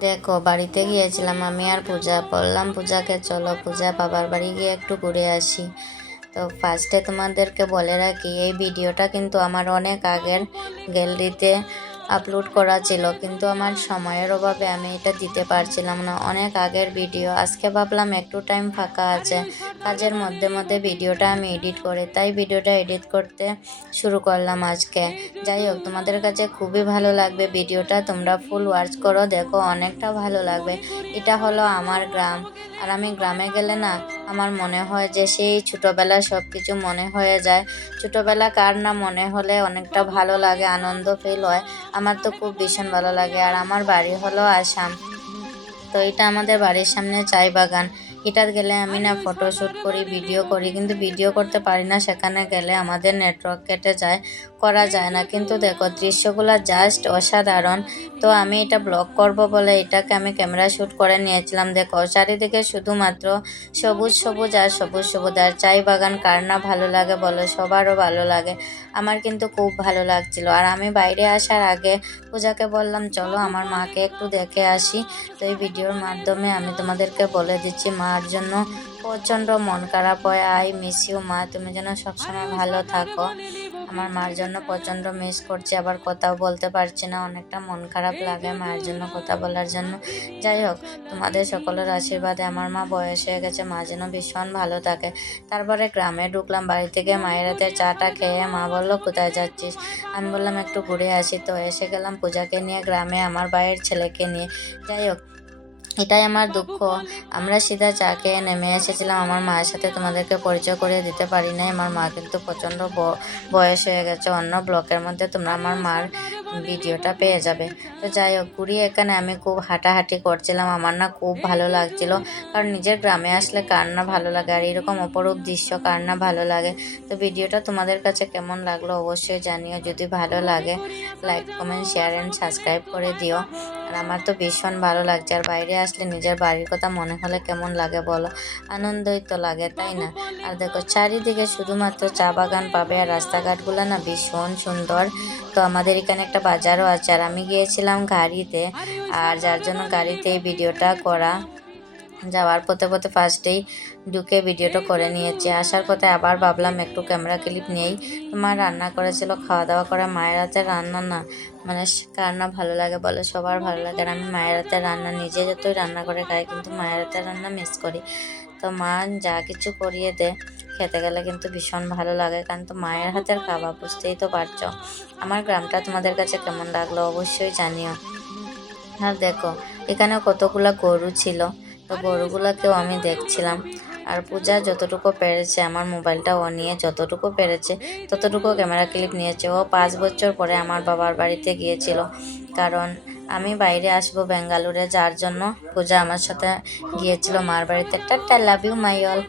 দেখো বাড়িতে গিয়েছিলাম আমি আর পূজা, বললাম পূজাকে চলো পূজা বাবার বাড়ি গিয়ে একটু ঘুরে আসি। তো ফার্স্টে তোমাদেরকে বলে রাখি, এই ভিডিওটা কিন্তু আমার অনেক আগের গ্যালারিতে আপলোড করা ছিল, কিন্তু আমার সময়ের অভাবে আমি এটা দিতে পারছিলাম না। অনেক আগের ভিডিও, আজকে ভাবলাম একটু টাইম ফাঁকা আছে, কাজের মধ্যে মধ্যে ভিডিওটা আমি এডিট করি, তাই ভিডিওটা এডিট করতে শুরু করলাম আজকে। যাই হোক, তোমাদের কাছে খুবই ভালো লাগবে ভিডিওটা, তোমরা ফুল ওয়াচ করো, দেখো অনেকটা ভালো লাগবে। এটা হলো আমার গ্রাম, আর আমি গ্রামে গেলে না আমার মনে হয় যে সেই ছোটোবেলা সব কিছু মনে হয়ে যায়। ছোটোবেলা কার না মনে হলে অনেকটা ভালো লাগে, আনন্দ ফিল হয়। আমার তো খুব ভীষণ ভালো লাগে। আর আমার বাড়ি হলো আসাম, তো এটা আমাদের বাড়ির সামনে চাই বাগান। এটার গেলে আমি না ফটোশ্যুট করি, ভিডিও করি, কিন্তু ভিডিও করতে পারি না, সেখানে গেলে আমাদের নেটওয়ার্ক কেটে যায়, করা যায় না। কিন্তু দেখো দৃশ্যগুলো জাস্ট অসাধারণ। তো আমি এটা ব্লগ করব বলে এটাকে আমি ক্যামেরা শ্যুট করে নিয়েছিলাম। দেখো চারিদিকে শুধুমাত্র সবুজ সবুজ আর সবুজ সবুজ, আর চাই বাগান কার না ভালো লাগে বলো, সবারও ভালো লাগে। আমার কিন্তু খুব ভালো লাগছিল। আর আমি বাইরে আসার আগে পূজাকে বললাম চলো আমার মাকে একটু দেখে আসি। তো এই ভিডিওর মাধ্যমে আমি তোমাদেরকে বলে দিচ্ছি, মার জন্য প্রচণ্ড মন খারাপ হয়। আই মিস ইউ মা, তুমি যেন সবসময় ভালো থাকো। আমার মার জন্য প্রচণ্ড মিস করছি, আবার কথাও বলতে পারছি না, অনেকটা মন খারাপ লাগে মায়ের জন্য কথা বলার জন্য। যাই হোক, তোমাদের সকলের আশীর্বাদে আমার মা বয়স হয়ে গেছে, মা যেন ভীষণ ভালো থাকে। তারপরে গ্রামে ঢুকলাম, বাড়ি থেকে মায়ের হাতে চাটা খেয়ে মা বললো কোথায় যাচ্ছিস, আমি বললাম একটু ঘুরে আসি। তো এসে গেলাম পূজাকে নিয়ে গ্রামে, আমার ভাইয়ের ছেলেকে নিয়ে। যাই হোক, এটাই আমার দুঃখ। আমরা সিধা চা খেয়ে নেমে এসেছিলাম। আমার মায়ের সাথে তোমাদেরকে পরিচয় করিয়ে দিতে পারি নাই, আমার মা কিন্তু প্রচণ্ড বয়স হয়ে গেছে। অন্য ব্লকের মধ্যে তোমরা আমার মার ভিডিওটা পেয়ে যাবে। তো যাই হোক, ঘুরিয়ে এখানে আমি খুব হাঁটাহাঁটি করছিলাম, আমার না খুব ভালো লাগছিল। কারণ নিজের গ্রামে আসলে কার না ভালো লাগে, আর এরকম অপরূপ দৃশ্য কার না ভালো লাগে। তো ভিডিওটা তোমাদের কাছে কেমন লাগলো অবশ্যই জানিও, যদি ভালো লাগে like comment share and subscribe করে দিও। আর আমার তো ভীষণ ভালো লাগছে, আর বাইরে আসলে নিজের বাড়ির কথা মনে হলে কেমন লাগে বলো, আনন্দই তো লাগে, তাই না? আর দেখো চারিদিকে শুধুমাত্র চা বাগান পাবে, আর রাস্তাঘাটগুলো না ভীষণ সুন্দর। তো আমাদের এখানে একটা বাজারও আছে, আর আমি গিয়েছিলাম গাড়িতে, আর যার জন্য গাড়িতে এই ভিডিওটা করা। যাওয়ার পথে পথে ফার্স্টেই ঢুকে ভিডিওটা করে নিয়েছি, আসার পথে আবার ভাবলাম একটু ক্যামেরা ক্লিপ নেই। মা রান্না করেছিল, খাওয়া দাওয়া করে। মায়ের হাতের রান্না না মানে কার না ভালো লাগে বলে, সবার ভালো লাগে। আর আমি মায়ের হাতের রান্না নিজে যতই রান্না করে খাই, কিন্তু মায়ের হাতের রান্না মিস করি। তো মা যা কিছু করিয়ে দেয় খেতে গেলে কিন্তু ভীষণ ভালো লাগে, কারণ তো মায়ের হাতের খাওয়া, বুঝতেই তো পারছো। আমার গ্রামটা তোমাদের কাছে কেমন লাগলো অবশ্যই জানিও। আর দেখো এখানে কতগুলা গরু ছিল, তো গরুগুলাকেও আমি দেখছিলাম। আর পূজা যতটুকু পেরেছে, আমার মোবাইলটা ও নিয়ে যতটুকু পেরেছে ততটুকু ক্যামেরা ক্লিপ নিয়েছে। ও 5 বছর পরে আমার বাবার বাড়িতে গিয়েছিল, কারণ আমি বাইরে আসবো বেঙ্গালুরে, যার জন্য পূজা আমার সাথে গিয়েছিল মার বাড়িতে। Tata, love you my all.